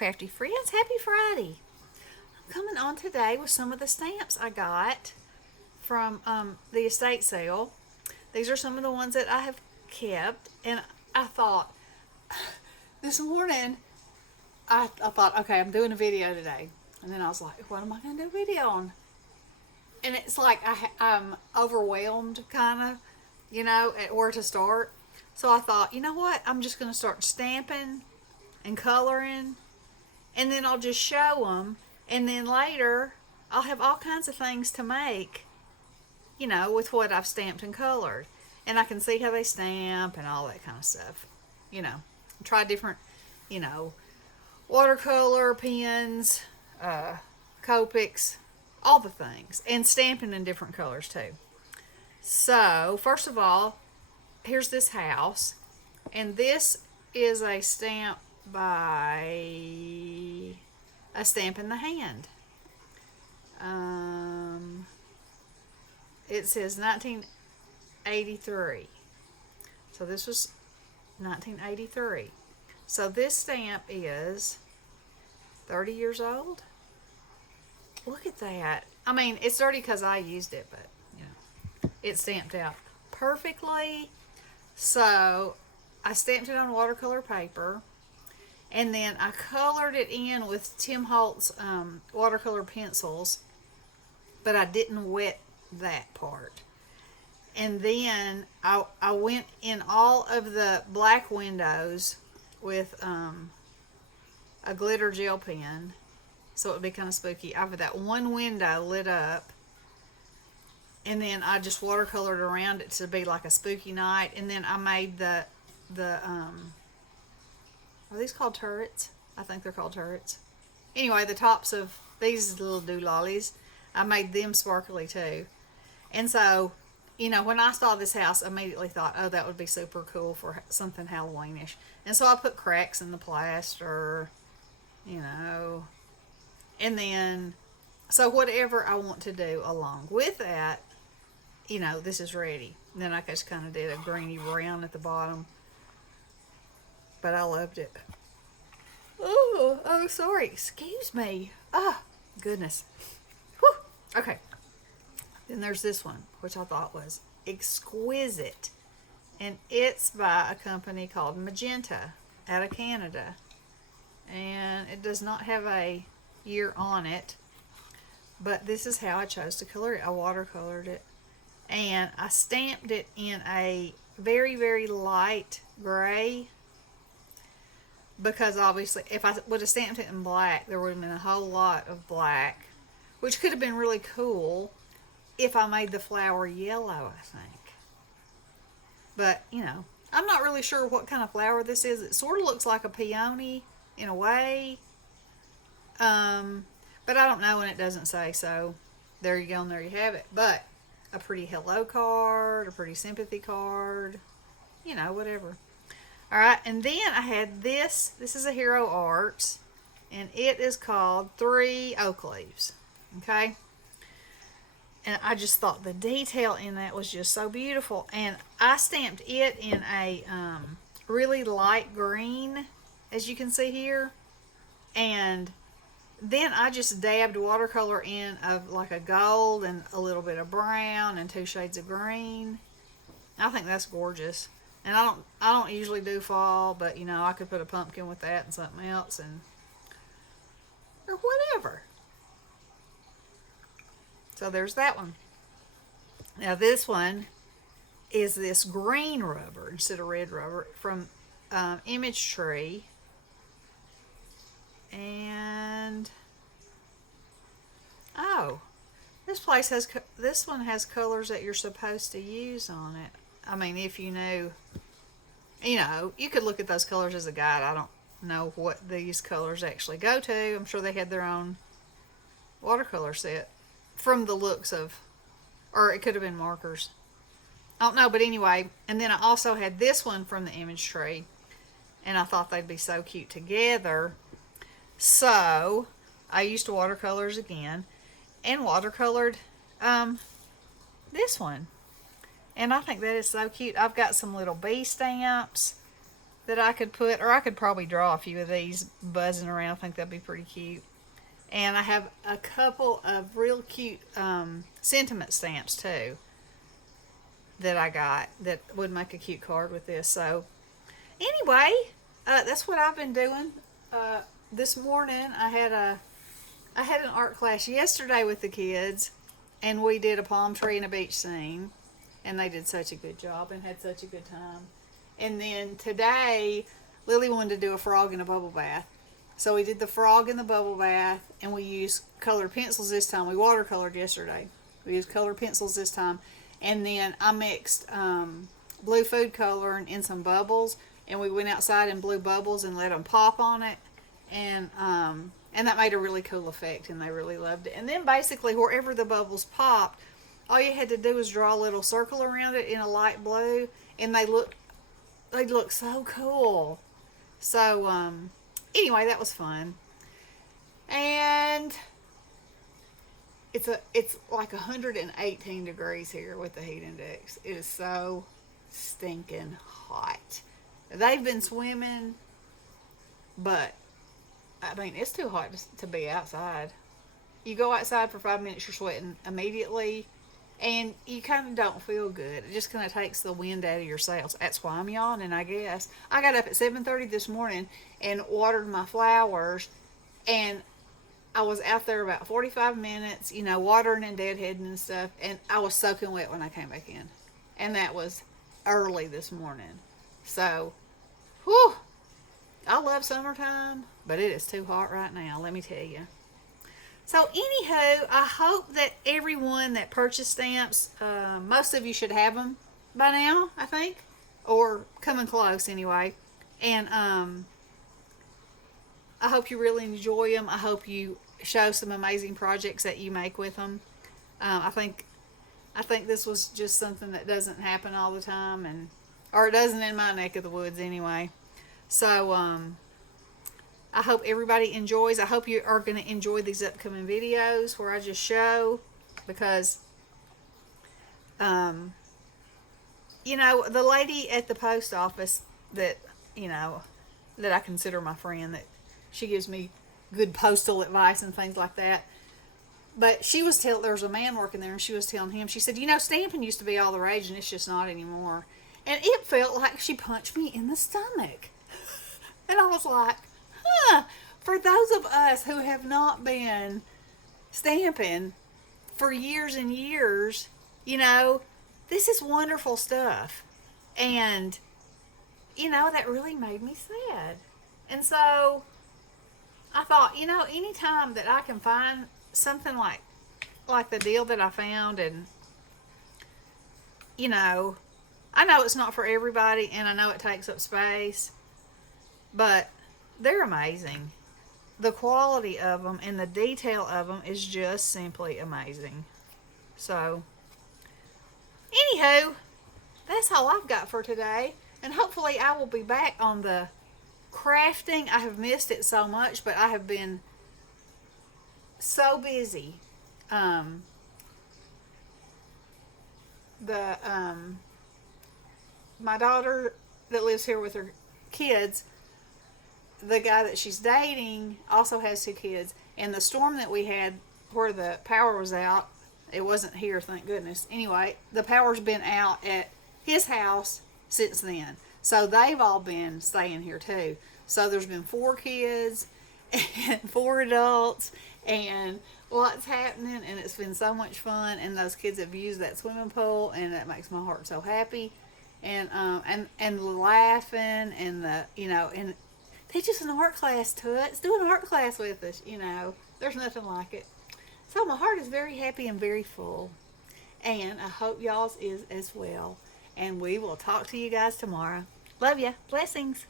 crafty friends. Happy Friday. I'm coming on today with some of the stamps I got from the estate sale. These are some of the ones that I have kept, and I thought this morning, I thought, okay, I'm doing a video today. And then I was like, what am I going to do a video on? And it's like I'm overwhelmed, kind of, at where to start. So I thought, you know what? I'm just going to start stamping and coloring, and then I'll just show them. And then later, I'll have all kinds of things to make, with what I've stamped and colored. And I can see how they stamp and all that kind of stuff. Try different, you know, watercolor pens, Copics, all the things, and stamping in different colors too. So, first of all, here's this house, and this is a stamp by A Stamp in the Hand. It says 1983. So this was 1983. So this stamp is 30 years old. Look at that. I mean, it's dirty because I used it, but it's stamped out perfectly. So I stamped it on watercolor paper, and then I colored it in with Tim Holtz watercolor pencils, but I didn't wet that part. And then I went in all of the black windows with a glitter gel pen, so it would be kind of spooky. I have that one window lit up, and then I just watercolored around it to be like a spooky night. And then I made the are these called turrets? I think they're called turrets. Anyway, the tops of these little doolollies, I made them sparkly too. And so, when I saw this house, I immediately thought, oh, that would be super cool for something Halloweenish. And so I put cracks in the plaster, and then, so whatever I want to do along with that, this is ready. And then I just kind of did a greeny brown at the bottom. But I loved it. Oh, sorry. Excuse me. Oh, goodness. Whew. Okay. Then there's this one, which I thought was exquisite. And it's by a company called Magenta out of Canada. And it does not have a year on it. But this is how I chose to color it. I watercolored it. And I stamped it in a very, very light gray, because obviously if I would have stamped it in black, there would have been a whole lot of black, which could have been really cool if I made the flower yellow, I think. But, I'm not really sure what kind of flower this is. It sort of looks like a peony in a way. But I don't know, and it doesn't say, so there you go, and there you have it. But a pretty hello card, a pretty sympathy card, whatever. All right, and then I had this. This is a Hero Arts, and it is called 3 Oak Leaves. Okay? And I just thought the detail in that was just so beautiful. And I stamped it in a really light green, as you can see here. And then I just dabbed watercolor in of like a gold and a little bit of brown and 2 shades of green. I think that's gorgeous. And I don't usually do fall, but I could put a pumpkin with that and something else, and or whatever. So there's that one. Now this one is this green rubber instead of red rubber from Image Tree. And this one has colors that you're supposed to use on it. I mean, if you knew, you could look at those colors as a guide. I don't know what these colors actually go to. I'm sure they had their own watercolor set from the looks of, or it could have been markers. I don't know, but anyway. And then I also had this one from the Image Tree, and I thought they'd be so cute together. So I used watercolors again and watercolored this one. And I think that is so cute. I've got some little bee stamps that I could put, or I could probably draw a few of these buzzing around. I think that'd be pretty cute. And I have a couple of real cute sentiment stamps too that I got that would make a cute card with this. So anyway, that's what I've been doing. This morning I had an art class yesterday with the kids, and we did a palm tree and a beach scene, and they did such a good job and had such a good time. And then today, Lily wanted to do a frog in a bubble bath. So we did the frog in the bubble bath, and we used colored pencils this time. We watercolored yesterday. We used colored pencils this time. And then I mixed blue food coloring in some bubbles, and we went outside and blew bubbles and let them pop on it. And that made a really cool effect, and they really loved it. And then basically wherever the bubbles popped, all you had to do was draw a little circle around it in a light blue, and they look so cool. So anyway, that was fun. And it's like 118 degrees here with the heat index. It is so stinking hot. They've been swimming, but I mean, it's too hot to be outside. You go outside for 5 minutes, you're sweating immediately, and you kind of don't feel good. It just kind of takes the wind out of your sails. That's why I'm yawning, I guess. I got up at 7:30 this morning and watered my flowers, and I was out there about 45 minutes, watering and deadheading and stuff, and I was soaking wet when I came back in. And that was early this morning. So, whew, I love summertime, but it is too hot right now, let me tell you. So anywho, I hope that everyone that purchased stamps, most of you should have them by now, I think, or coming close anyway. And I hope you really enjoy them. I hope you show some amazing projects that you make with them. I think this was just something that doesn't happen all the time, or it doesn't in my neck of the woods anyway. So I hope everybody enjoys. I hope you are going to enjoy these upcoming videos where I just show, because the lady at the post office that I consider my friend, that she gives me good postal advice and things like that. But there was a man working there, and she was telling him, she said, stamping used to be all the rage, and it's just not anymore. And it felt like she punched me in the stomach. And I was like, for those of us who have not been stamping for years and years, this is wonderful stuff. And, that really made me sad. And so I thought, anytime that I can find something like the deal that I found, and, I know it's not for everybody, and I know it takes up space, but they're amazing. The quality of them and the detail of them is just simply amazing. So, anywho, that's all I've got for today. And hopefully I will be back on the crafting. I have missed it so much, but I have been so busy. My daughter that lives here with her kids, the guy that she's dating also has 2 kids, and the storm that we had where the power was out, it wasn't here, thank goodness. Anyway, the power's been out at his house since then, so they've all been staying here too. So there's been 4 kids and 4 adults, and lots happening, and it's been so much fun. And those kids have used that swimming pool, and that makes my heart so happy. And laughing, and and they just an art class to it. Do an art class with us, There's nothing like it. So my heart is very happy and very full. And I hope y'all's is as well. And we will talk to you guys tomorrow. Love ya. Blessings.